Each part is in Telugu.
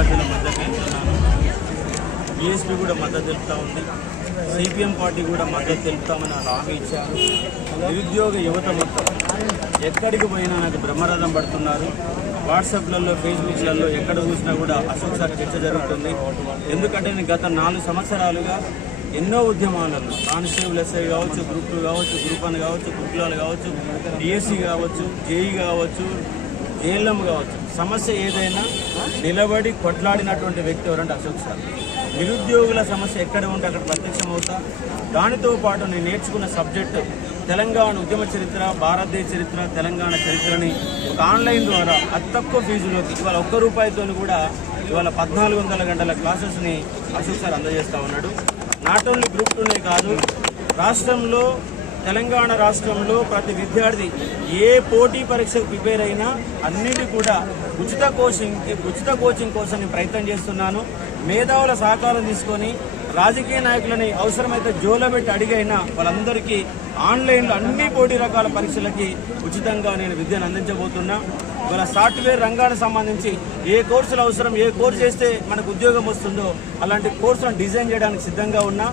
విద్యార్థుల మద్దతు తెలుపుతున్నాను. బీఎస్పీ కూడా మద్దతు తెలుపుతూ ఉంది. సిపిఎం పార్టీ కూడా మద్దతు తెలుపుతామని నాకు హామీ ఇచ్చారు. నిరుద్యోగ యువత మొత్తం ఎక్కడికి పోయినా నాకు బ్రహ్మరథం పడుతున్నారు. వాట్సాప్లలో, ఫేస్బుక్లలో ఎక్కడ చూసినా కూడా అశోక్ సార్ చర్చ జరుగుతుంది. ఎందుకంటే నేను గత 4 సంవత్సరాలుగా ఎన్నో ఉద్యమాలలో కానిస్టేబుల్ ఎస్ఐ కావచ్చు, గ్రూప్ 2 కావచ్చు, గ్రూప్ 1 కావచ్చు, గురుకులాలు కావచ్చు, డిఎస్సి కావచ్చు, జేఈ కావచ్చు, జేఎల్ఎం కావచ్చు, సమస్య ఏదైనా నిలబడి కొట్లాడినటువంటి వ్యక్తి ఎవరంటే అశోక్ సార్. నిరుద్యోగుల సమస్య ఎక్కడ ఉంటే అక్కడ ప్రత్యక్షమవుతా. దానితో పాటు నేను నేర్చుకున్న సబ్జెక్టు తెలంగాణ ఉద్యమ చరిత్ర, భారతదేశ చరిత్ర, తెలంగాణ చరిత్రని ఒక ఆన్లైన్ ద్వారా అతి తక్కువ ఫీజులోకి ఇవాళ ₹1 కూడా ఇవాళ 1400 గంటల క్లాసెస్ని అశోక్ సార్ అందజేస్తూ ఉన్నాడు. నాట్ ఓన్లీ గ్రూప్ 2నే కాదు, రాష్ట్రంలో తెలంగాణ రాష్ట్రంలో ప్రతి విద్యార్థి ఏ పోటీ పరీక్షకు ప్రిపేర్ అయినా అన్నిటి కూడా ఉచిత కోచింగ్ కోసం నేను ప్రయత్నం చేస్తున్నాను. మేధావుల సహకారం తీసుకొని రాజకీయ నాయకులని అవసరమైతే జోలబెట్టి అడిగైనా వాళ్ళందరికీ ఆన్లైన్లో అన్ని పోటీ రకాల పరీక్షలకి ఉచితంగా నేను విద్యను అందించబోతున్నా. ఇవాళ సాఫ్ట్వేర్ రంగానికి సంబంధించి ఏ కోర్సులు అవసరం, ఏ కోర్సు చేస్తే మనకు ఉద్యోగం వస్తుందో అలాంటి కోర్సులను డిజైన్ చేయడానికి సిద్ధంగా ఉన్నా.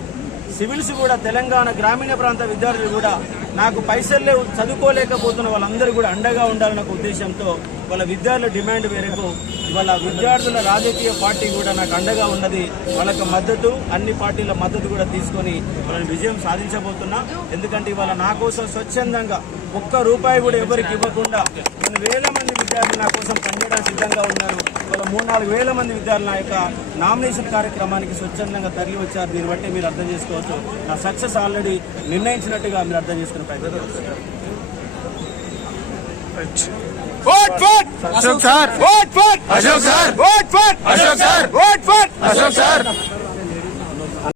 సివిల్స్ కూడా తెలంగాణ గ్రామీణ ప్రాంత విద్యార్థులు కూడా నాకు పైసలు లేవు, చదువుకోలేకపోతున్న వాళ్ళందరూ కూడా అండగా ఉండాలన్న ఉద్దేశంతో వాళ్ళ విద్యార్థుల డిమాండ్ మేరకు ఇవాళ విద్యార్థుల రాజకీయ పార్టీ కూడా నాకు అండగా ఉన్నది. వాళ్ళకి మద్దతు, అన్ని పార్టీల మద్దతు కూడా తీసుకొని వాళ్ళని విజయం సాధించబోతున్నా. ఎందుకంటే ఇవాళ నా కోసం స్వచ్ఛందంగా ₹1 కూడా ఎవరికి ఇవ్వకుండా కొన్ని వేల మంది విద్యార్థులు నా కోసం పనిచేయడానికి సిద్ధంగా ఉన్నారు. ఇవాళ 3-4 వేల మంది విద్యార్థులు నా యొక్క నామినేషన్ కార్యక్రమానికి స్వచ్ఛందంగా తరలి వచ్చారు. దీన్ని బట్టి మీరు అర్థం చేసుకోవచ్చు నా సక్సెస్ ఆల్రెడీ నిర్ణయించినట్టుగా మీరు అర్థం చేసుకునే ప్రయత్నం చేస్తున్నారు. Vote for Ashok sir! Vote for Ashok sir! Vote for Ashok sir! Vote for Ashok sir!